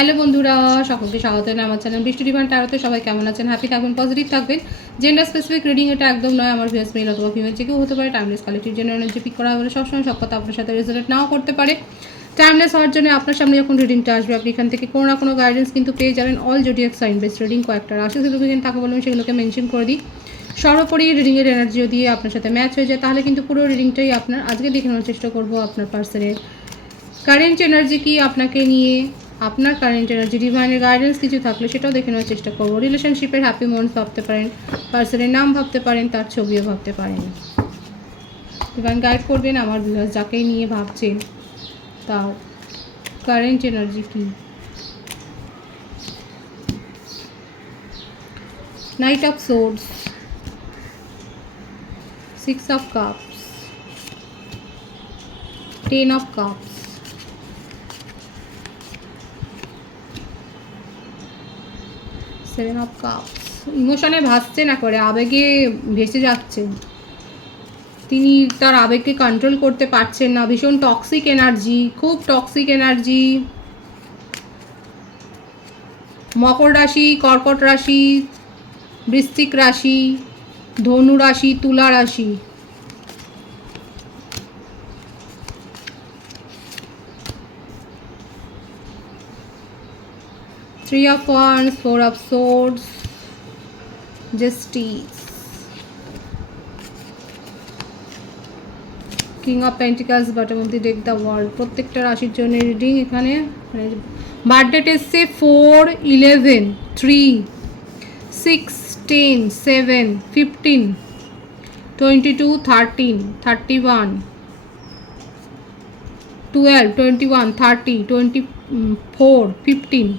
Hello বন্ধুরা, সকলকে স্বাগত জানাই আমার চ্যানেল বৃষ্টি ডিভাইন ট্যারোতে। সবাই কেমন আছেন? হ্যাপি থাকবেন, পজিটিভ থাকবেন। জেন্ডার স্পেসিফিক রিডিং এটা একদম নয়। আমার ভিউয়ার্স মেল অথবা ফিমেল যে কেউ হতে পারে। Timeless collective general energy pick করা হলে সবসময় সব কথা আপনার সাথে রেজোনেট নাও করতে পারে। টাইমলেস হওয়ার জন্য আপনার সামনে যখন রিডিংটা আসবে, আপনি এখান থেকে কোনো না কোনো গাইডেন্স কিন্তু পেয়ে যাবেন। All zodiac sign base reading কয়েকটা রাশি সিগনিফিকেন্ট থাকে বলবেন, সেগুলোকে মেনশন করে দিই। সর্বোপরি রিডিংয়ের এনার্জিও দিয়ে আপনার সাথে ম্যাচ হয়ে যায়, তাহলে কিন্তু পুরো রিডিংটাই আপনার। আজকে দেখে নেওয়ার চেষ্টা করবো আপনার পার্সনের কারেন্ট এনার্জি কি আপনাকে নিয়ে, আপনার কারেন্ট এনার্জি, ডিভাইনের গাইডেন্স কিছু থাকলে সেটাও দেখে নেওয়ার চেষ্টা করবো। রিলেশনশিপের হ্যাপি মোমেন্টস ভাবতে পারেন, পার্সনের নাম ভাবতে পারেন, তার ছবিও ভাবতে পারেন। ডিভাইন গাইড করবেন আমার ভিউয়ার্স যাকেই নিয়ে ভাবছেন তার কারেন্ট এনার্জি কি। Night of swords, 6 of cups, 10 of cups, 7 of cups। ইমোশনে ভাসছে না করে, আবেগে ভেসে যাচ্ছেন তিনি, তার আবেগকে কন্ট্রোল করতে পারছেন না। ভীষণ টক্সিক এনার্জি, খুব টক্সিক এনার্জি। মকর রাশি, কর্কট রাশি, বৃশ্চিক রাশি, ধনু রাশি, তুলা রাশি। Three of Wands, 4 of Swords, Justice, King of Pentacles, bottom of the deck, the World। প্রত্যেকটা রাশির জন্য রিডিং এখানে। বার্থডেট এসছে 4, 11, 3, 6, 10, 7, 15, 22, 13, 31, 12, 21, 30, 24, 15।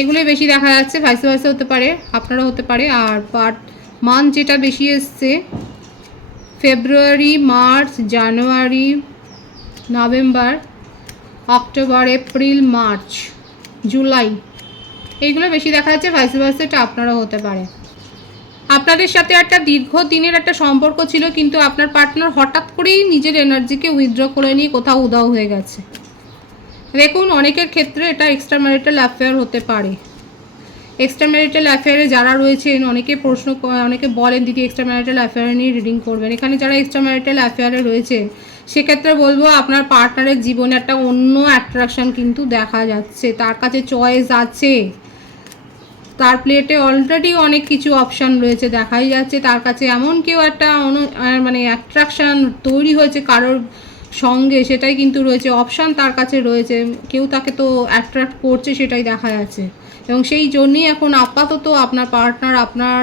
এগুলোই বেশি দেখা যাচ্ছে। ভাইস ভাইসা হতে পারে, আপনারা হতে পারে। আর পার্ট মান্থ যেটা বেশি এসছে February, March, January, November, October, April, March, July, এইগুলো বেশি দেখা যাচ্ছে। ভাইস ভাইসা এটা আপনারা হতে পারে। আপনাদের সাথে একটা দীর্ঘদিনের একটা সম্পর্ক ছিল, কিন্তু আপনার পার্টনার হঠাৎ করেই নিজের এনার্জিকে উইথড্র করে নিয়ে কোথাও উধাও হয়ে গেছে। দেখুন, অনেকের ক্ষেত্রে এটা এক্সট্রা ম্যারিটাল অ্যাফেয়ার হতে পারে। এক্সট্রা ম্যারিটাল অ্যাফেয়ারে যারা রয়েছেন, অনেকে বলেন দিদি এক্সট্রা ম্যারিটাল অ্যাফেয়ার নিয়ে রিডিং করবেন। এখানে যারা এক্সট্রা ম্যারিটাল অ্যাফেয়ারে রয়েছেন সেক্ষেত্রে বলবো আপনার পার্টনারের জীবনে একটা অন্য অ্যাট্রাকশন কিন্তু দেখা যাচ্ছে। তার কাছে চয়েস আছে, তার প্লেটে অলরেডি অনেক কিছু অপশান রয়েছে, দেখাই যাচ্ছে। তার কাছে এমন কেউ একটা মানে অ্যাট্রাকশান তৈরি হয়েছে কারোর সঙ্গে, সেটাই কিন্তু রয়েছে। অপশান তার কাছে রয়েছে, কেউ তাকে তো অ্যাট্রাক্ট করছে, সেটাই দেখা যাচ্ছে। এবং সেই জন্যই এখন আপাতত আপনার পার্টনার আপনার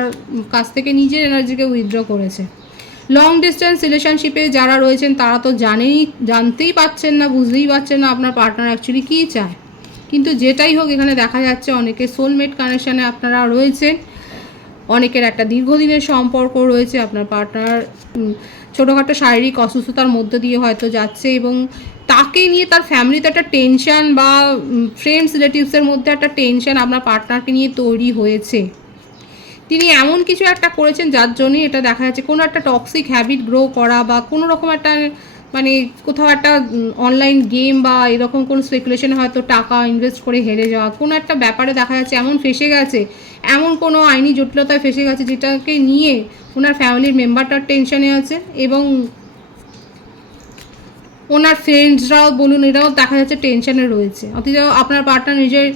কাছ থেকে নিজের এনার্জিকে উইথড্র করেছে। লং ডিস্টেন্স রিলেশনশিপে যারা রয়েছেন তারা তো জানতেই পারছেন না, বুঝতেই পারছেন না আপনার পার্টনার অ্যাকচুয়ালি কী চায়। কিন্তু যেটাই হোক, এখানে দেখা যাচ্ছে অনেকের সোলমেট কানেকশানে আপনারা রয়েছেন, অনেকের একটা দীর্ঘদিনের সম্পর্ক রয়েছে। আপনার পার্টনার ছোটোখাটো শারীরিক অসুস্থতার মধ্য দিয়ে হয়তো যাচ্ছে, এবং তাকে নিয়ে তার ফ্যামিলিতে একটা টেনশান বা ফ্রেন্ডস রিলেটিভসের মধ্যে একটা টেনশান আপনার পার্টনারকে নিয়ে তৈরি হয়েছে। তিনি এমন কিছু একটা করেছেন যার জন্যই এটা দেখা যাচ্ছে। কোনো একটা টক্সিক হ্যাবিট গ্রো করা, বা কোনো রকম একটা মানে কোথাও একটা অনলাইন গেম বা এরকম কোনো স্পেকুলেশনে হয়তো টাকা ইনভেস্ট করে হেরে যাওয়া, কোনো একটা ব্যাপারে দেখা যাচ্ছে এমন ফেসে গেছে, এমন কোনো আইনি জটিলতায় ফেসে গেছে যেটাকে নিয়ে ওনার ফ্যামিলির মেম্বারটার টেনশনে আছে, এবং ওনার ফ্রেন্ডসরাও বলুন, এরাও দেখা যাচ্ছে টেনশনে রয়েছে। অথচ আপনার পার্টনার নিজের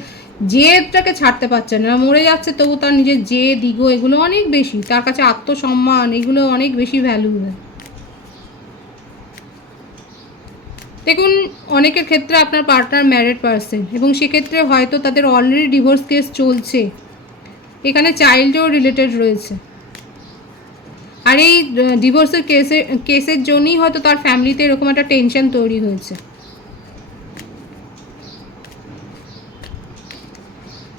জেদটাকে ছাড়তে পারছে না, মরে যাচ্ছে তবু তার নিজের জেদ, ইগো এগুলো অনেক বেশি, তার কাছে আত্মসম্মান এগুলো অনেক বেশি ভ্যালু। দেখুন, অনেকের ক্ষেত্রে আপনার পার্টনার ম্যারিড পারসন, এবং সেক্ষেত্রে হয়তো তাদের অলরেডি ডিভোর্স কেস চলছে। এখানে চাইল্ডও রিলেটেড রয়েছে, আর এই ডিভোর্সের কেসের জন্যই হয়তো তার ফ্যামিলিতে এরকম একটা টেনশন তৈরি হয়েছে।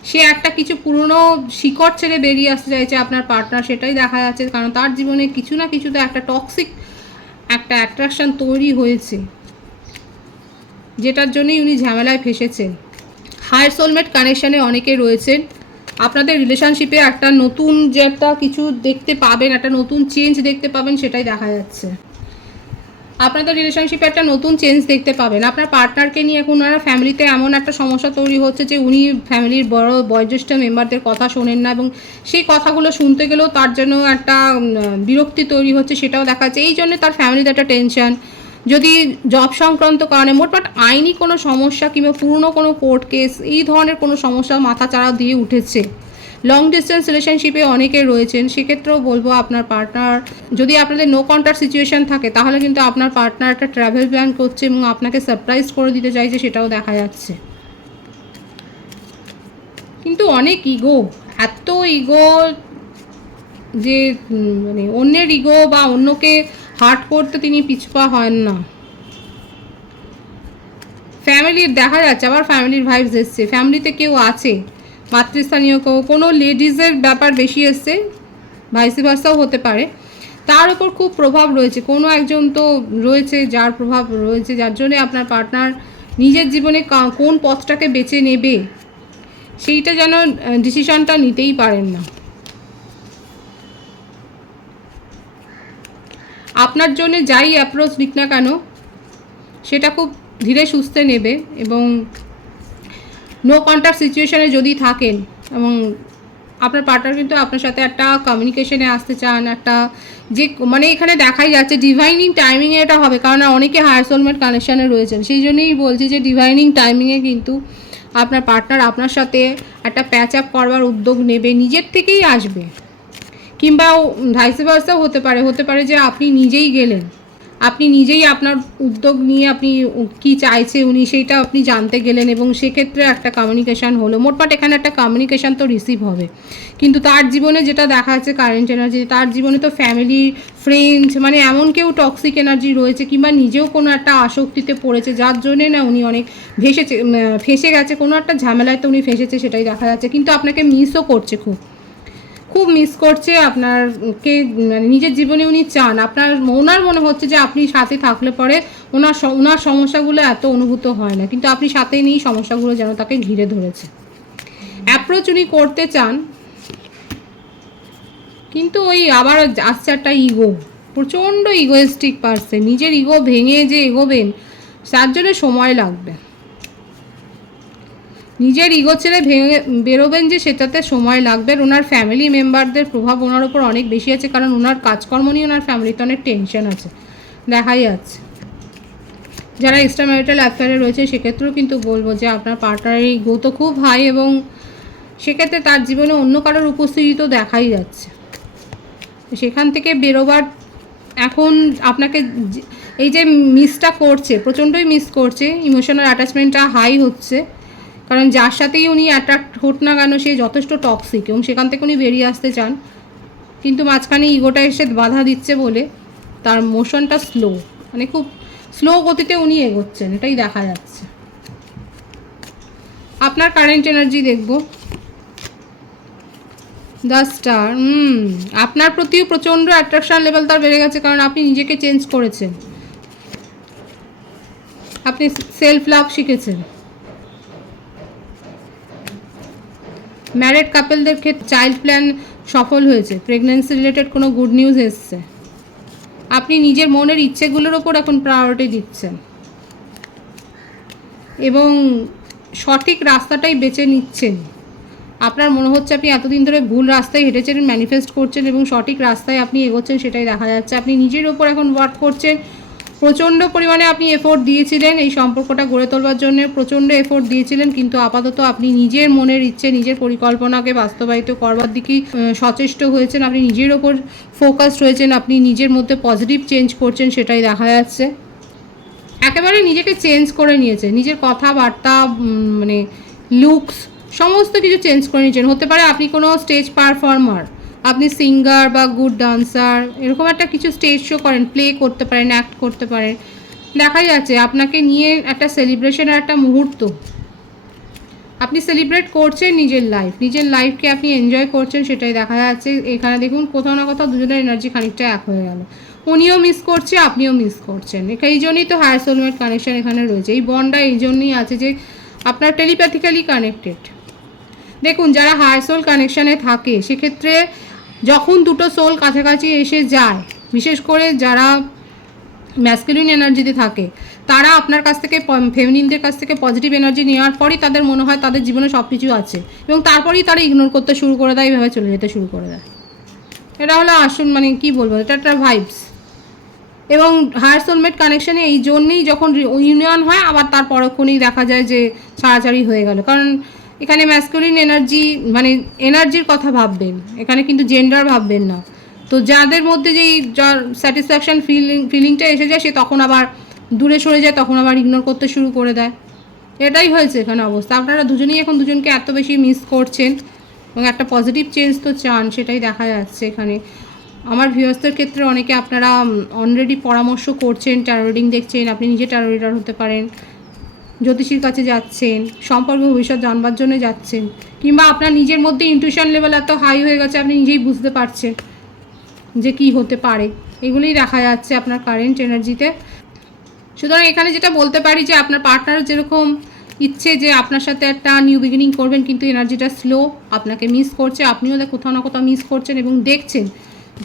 সে একটা কিছু পুরনো শিকড় ছেড়ে বেরিয়ে আসতে চাইছে আপনার পার্টনার, সেটাই দেখা যাচ্ছে। কারণ তার জীবনে কিছু না কিছুতে একটা টক্সিক একটা অ্যাট্রাকশান তৈরি হয়েছে, যেটার জন্যই উনি ঝামেলায় ফেসেছেন। হায়ার সোলমেট কানেকশানে অনেকে রয়েছেন। আপনাদের রিলেশনশিপে একটা নতুন যে একটা কিছু দেখতে পাবেন, একটা নতুন চেঞ্জ দেখতে পাবেন, সেটাই দেখা যাচ্ছে। আপনাদের রিলেশনশিপে একটা নতুন চেঞ্জ দেখতে পাবেন। আপনার পার্টনারকে নিয়ে এখন ওনারা ফ্যামিলিতে এমন একটা সমস্যা তৈরি হচ্ছে যে উনি ফ্যামিলির বড় বয়োজ্যেষ্ঠ মেম্বারদের কথা শোনেন না, এবং সেই কথাগুলো শুনতে গেলেও তার জন্য একটা বিরক্তি তৈরি হচ্ছে, সেটাও দেখা যাচ্ছে। এই জন্য তার ফ্যামিলিতে একটা টেনশন, যদি জব সংক্রান্ত কারণে মোটমাট আইনি কোনো সমস্যা কিংবা পুরনো কোনো কোর্ট কেস এই ধরনের কোনো সমস্যা মাথাচাড়া দিয়ে উঠেছে। লং ডিস্টেন্স রিলেশনশিপে অনেকে রয়েছেন, সেক্ষেত্রেও বলবো আপনার পার্টনার, যদি আপনাদের নো কন্ট্যাক্ট সিচুয়েশন থাকে তাহলে কিন্তু আপনার পার্টনার একটা ট্রাভেল প্ল্যান করছে এবং আপনাকে সারপ্রাইজ করে দিতে চাইছে, সেটাও দেখা যাচ্ছে। কিন্তু অনেক ইগো, এত ইগো যে মানে অন্যের ইগো বা অন্যকে হার্ট করতে তিনি পিছপা হন না। ফ্যামিলির দেখা যাচ্ছে, আবার ফ্যামিলির ভাইবস এসছে, ফ্যামিলিতে কেউ আছে, মাতৃস্থানীয় কেউ, কোনো লেডিজের ব্যাপার বেশি এসছে, ভাইসি ভার্সাও হতে পারে। তার উপর খুব প্রভাব রয়েছে, কোনো একজন তো রয়েছে যার প্রভাব রয়েছে, যার জন্যে আপনার পার্টনার নিজের জীবনে কোন পথটাকে বেছে নেবে সেইটা যেন ডিসিশনটা নিতেই পারেন না। আপনার জন্য যাই অ্যাপ্রোচ দিক না কেন সেটা খুব ধীরে সুস্থে নেবে, এবং নো কন্ট্যাক্ট সিচুয়েশানে যদি থাকেন এবং আপনার পার্টনার কিন্তু আপনার সাথে একটা কমিউনিকেশনে আসতে চান, একটা যে মানে এখানে দেখাই যাচ্ছে ডিভাইনিং টাইমিংয়ে এটা হবে, কারণ অনেকে হায়ার সোলমেট কানেকশানে রয়েছেন, সেই জন্যই বলছি যে ডিভাইনিং টাইমিংয়ে কিন্তু আপনার পার্টনার আপনার সাথে একটা প্যাচ আপ করবার উদ্যোগ নেবে, নিজের থেকেই আসবে, কিংবা ভাইস ভার্সাও হতে পারে যে আপনি নিজেই গেলেন, আপনি নিজেই আপনার উদ্যোগ নিয়ে আপনি কি চাইছে উনি সেইটা আপনি জানতে গেলেন, এবং সেক্ষেত্রে একটা কমিউনিকেশান হলো। মোটমাট এখানে একটা কমিউনিকেশান তো রিসিভ হবে, কিন্তু তার জীবনে যেটা দেখা যাচ্ছে কারেন্ট এনার্জি, তার জীবনে তো ফ্যামিলি, ফ্রেন্ডস, মানে এমন কেউ টক্সিক এনার্জি রয়েছে, কিংবা নিজেও কোনো একটা আসক্তিতে পড়েছে, যার জন্যে না উনি অনেক ফেসে গেছে, কোনো একটা ঝামেলায় তো উনি ফেসেছে, সেটাই দেখা যাচ্ছে। কিন্তু আপনাকে মিসও করছে, খুব মিস করছে আপনারকে, মানে নিজের জীবনে উনি চান, ওনার মনে হচ্ছে যে আপনি সাথে থাকলে পরে ওনার সমস্যাগুলো এত অনুভূত হয় না, কিন্তু আপনি সাথে নিয়েই সমস্যাগুলো যেন তাকে ঘিরে ধরেছে। অ্যাপ্রোচ উনি করতে চান, কিন্তু ওই আবার আসছে একটা ইগো, প্রচণ্ড ইগোয়েস্টিক পারসন, নিজের ইগো ভেঙে যে এগোবেন তার জন্য সময় লাগবে, নিজের ইগো ছেড়ে ভেঙে বেরোবেন যে সেটাতে সময় লাগবে। ওনার ফ্যামিলি মেম্বারদের প্রভাব ওনার উপর অনেক বেশি আছে, কারণ ওনার কাজকর্ম নিয়ে ওনার ফ্যামিলিতে অনেক টেনশন আছে, দেখাই যাচ্ছে। যারা এক্সট্রা ম্যারিটাল অ্যাফেয়ারে রয়েছে সেক্ষেত্রেও কিন্তু বলবো যে আপনার পার্টনারের ইগো তো খুব হাই, এবং সেক্ষেত্রে তার জীবনে অন্য কারোর উপস্থিতি তো দেখাই যাচ্ছে। সেখান থেকে বেরোবার এখন আপনাকে এই যে মিসটা করছে, প্রচণ্ডই মিস করছে, ইমোশনাল অ্যাটাচমেন্টটা হাই হচ্ছে, কারণ যার সাথেই উনি অ্যাট্রাক্ট হোক না কেন সে যথেষ্ট টক্সিক, এবং সেখান থেকে উনি বেরিয়ে আসতে চান, কিন্তু মাঝখানে ইগোটা এসে বাধা দিচ্ছে বলে তার মোশনটা স্লো, মানে খুব স্লো গতিতে উনি এগোচ্ছেন, এটাই দেখা যাচ্ছে। আপনার কারেন্ট এনার্জি দেখব, দ্য স্টার। আপনার প্রতিও প্রচণ্ড অ্যাট্রাকশন লেভেল তার বেড়ে গেছে, কারণ আপনি নিজেকে চেঞ্জ করেছেন, আপনি সেলফ লাভ শিখেছেন। ম্যারিড কাপলদের ক্ষেত্রে চাইল্ড প্ল্যান সফল হয়েছে, প্রেগন্যান্সি রিলেটেড কোনো গুড নিউজ এসছে, আপনি নিজের মনের ইচ্ছেগুলোর ওপর এখন প্রায়োরিটি দিচ্ছেন, এবং সঠিক রাস্তাটাই বেছে নিচ্ছেন। আপনার মনে হচ্ছে আপনি এতদিন ধরে ভুল রাস্তায় হেঁটেছেন, ম্যানিফেস্ট করছেন, এবং সঠিক রাস্তায় আপনি এগোচ্ছেন, সেটাই দেখা যাচ্ছে। আপনি নিজের ওপর এখন ওয়ার্ক করছেন, প্রচণ্ড পরিমাণে আপনি এফোর্ট দিয়েছিলেন এই সম্পর্কটা গড়ে তোলবার জন্য, প্রচণ্ড এফোর্ট দিয়েছিলেন, কিন্তু আপাতত আপনি নিজের মনের ইচ্ছে, নিজের পরিকল্পনাকে বাস্তবায়িত করবার দিকেই সচেষ্ট হয়েছেন, আপনি নিজের ওপর ফোকাসড হয়েছেন, আপনি নিজের মধ্যে পজিটিভ চেঞ্জ করছেন, সেটাই দেখা যাচ্ছে। একেবারে নিজেকে চেঞ্জ করে নিয়েছে, নিজের কথাবার্তা, মানে লুকস, সমস্ত কিছু চেঞ্জ করে নিয়েছেন। হতে পারে আপনি কোনো স্টেজ পারফর্মার, আপনি সিঙ্গার বা গুড ডান্সার, এরকম একটা কিছু স্টেজ শো করেন, প্লে করতে পারেন, অ্যাক্ট করতে পারেন, দেখা যাচ্ছে আপনাকে নিয়ে একটা সেলিব্রেশনের একটা মুহূর্ত আপনি সেলিব্রেট করছেন, নিজের লাইফকে আপনি এনজয় করছেন, সেটাই দেখা যাচ্ছে। এখানে দেখুন কোথাও না কোথাও দুজনের এনার্জি খানিকটা এক হয়ে গেল, উনিও মিস করছে, আপনিও মিস করছেন। এই জন্যই তো হায়ার সোলমেট কানেকশন এখানে রয়েছে, এই বন্ডটা এই জন্যই আছে যে আপনার টেলিপ্যাথিক্যালি কানেক্টেড। দেখুন যারা হায়ার সোল কানেকশানে থাকে সেক্ষেত্রে যখন দুটো সোল কাছাকাছি এসে যায়, বিশেষ করে যারা ম্যাসকুলিন এনার্জিতে থাকে, তারা আপনার কাছ থেকে ফেমিনিনদের কাছ থেকে পজিটিভ এনার্জি নেওয়ার পরই তাদের মনে হয় তাদের জীবনে সব কিছু আছে, এবং তারপরেই তারা ইগনোর করতে শুরু করে দেয়, এইভাবে চলে যেতে শুরু করে দেয়। এটা হলো আসল মানে কী বলবো, এটা একটা ভাইবস। এবং হায়ার সোলমেট কানেকশানে এই জন্যেই যখন ইউনিয়ন হয় আবার তার পরক্ষণেই দেখা যায় যে ছাড়াছাড়ি হয়ে গেল, কারণ এখানে ম্যাসকুলিন এনার্জি মানে এনার্জির কথা ভাববেন, এখানে কিন্তু জেন্ডার ভাববেন না। তো যাদের মধ্যে যেই যার স্যাটিসফ্যাকশান ফিলিংটা এসে যায়, সে তখন আবার দূরে সরে যায়, তখন আবার ইগনোর করতে শুরু করে দেয়। এটাই হয়েছে এখানে অবস্থা। আপনারা দুজনেই এখন দুজনকে এত বেশি মিস করছেন এবং একটা পজিটিভ চেঞ্জ তো চান, সেটাই দেখা যাচ্ছে এখানে। আমার ভিউয়ার্সদের ক্ষেত্রে অনেকে আপনারা অলরেডি পরামর্শ করছেন, ট্যারো রিডিং দেখছেন, আপনি নিজে ট্যারো রিডার হতে পারেন, জ্যোতিষীর কাছে যাচ্ছেন, সম্পর্ক ভবিষ্যৎ জানবার জন্য যাচ্ছেন, কিংবা আপনার নিজের মধ্যে ইনটিউশন লেভেল এত হাই হয়ে গেছে আপনি নিজেই বুঝতে পারছেন যে কি হতে পারে। এগুলোই দেখা যাচ্ছে আপনার কারেন্ট এনার্জিতে। সুতরাং এখানে যেটা বলতে পারি যে আপনার পার্টনার যেরকম ইচ্ছে যে আপনার সাথে একটা নিউ বিগিনিং করবেন, কিন্তু এনার্জিটা স্লো, আপনাকে মিস করছে, আপনিও কোথাও না কোথাও মিস করছেন এবং দেখছেন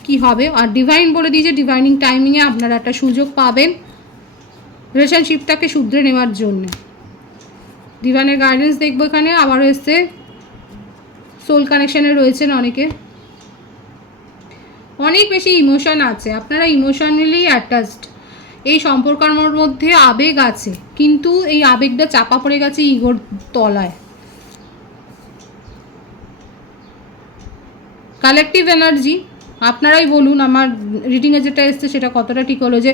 কি হবে। আর ডিভাইন বলে দিয়েছে ডিভাইনিং টাইমিংয়ে আপনারা একটা সুযোগ পাবেন রিলেশনশিপটাকে শুধরে নেওয়ার জন্য। ডিভাইনের গাইডেন্স দেখবো এখানে। আবারও এসছে সোল কানেকশানে রয়েছেন অনেকে, অনেক বেশি ইমোশন আছে, আপনারা ইমোশনালি অ্যাটাচড। এই সম্পর্কের মধ্যে আবেগ আছে, কিন্তু এই আবেগটা চাপা পড়ে গেছে ইগোর তলায়। কালেকটিভ এনার্জি আপনারাই বলুন আমার রিডিংয়ে যেটা এসছে সেটা কতটা ঠিক হলো, যে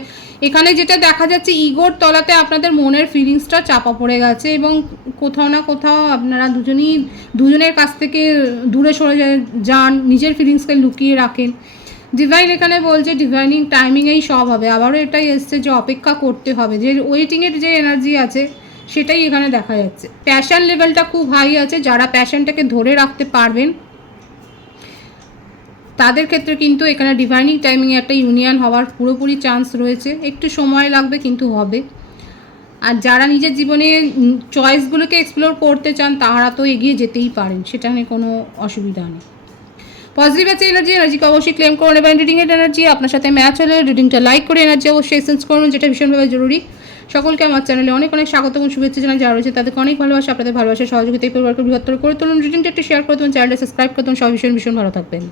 এখানে যেটা দেখা যাচ্ছে ইগোর তলাতে আপনাদের মনের ফিলিংসটা চাপা পড়ে গেছে এবং কোথাও না কোথাও আপনারা দুজনের কাছ থেকে দূরে সরে যান, নিজের ফিলিংসকে লুকিয়ে রাখেন। ডিভাইন এখানে বলছে ডিভাইনিং টাইমিংয়েই সব হবে। আবারও এটাই এসছে যে অপেক্ষা করতে হবে, যে ওয়েটিংয়ের যে এনার্জি আছে সেটাই এখানে দেখা যাচ্ছে। প্যাশন লেভেলটা খুব হাই আছে, যারা প্যাশনটাকে ধরে রাখতে পারবেন তাদের ক্ষেত্রে কিন্তু এখানে ডিভাইনিং টাইমিংয়ে একটা ইউনিয়ন হওয়ার পুরোপুরি চান্স রয়েছে। একটু সময় লাগবে কিন্তু হবে। আর যারা নিজের জীবনে চয়েসগুলোকে এক্সপ্লোর করতে চান তারা তো এগিয়ে যেতেই পারেন, সেটা নিয়ে কোনো অসুবিধা নেই। পজিটিভ আছে এনার্জিকে অবশ্যই ক্লেম করুন। এবং রিডিংয়ের এনার্জি আপনার সাথে ম্যাচ হলে রিডিংটা লাইক করে এনার্জি অবশ্যই এসেন্স করুন, যেটা ভীষণভাবে জরুরি। সকলকে আমার চ্যানেলে অনেক অনেক স্বাগত এবং শুভেচ্ছা জানাই। যারা রয়েছে তাদেরকে অনেক ভালোবাসা, আপনাদের ভালোবাসা সহযোগিতা এই পরিবারকে বৃহত্তর করে তুলুন। রিডিংটা একটু শেয়ার করে দেবেন, চ্যানেলটা সাবস্ক্রাইব করে দেবেন। সবাই ভীষণ ভীষণ ভালো থাকবেন।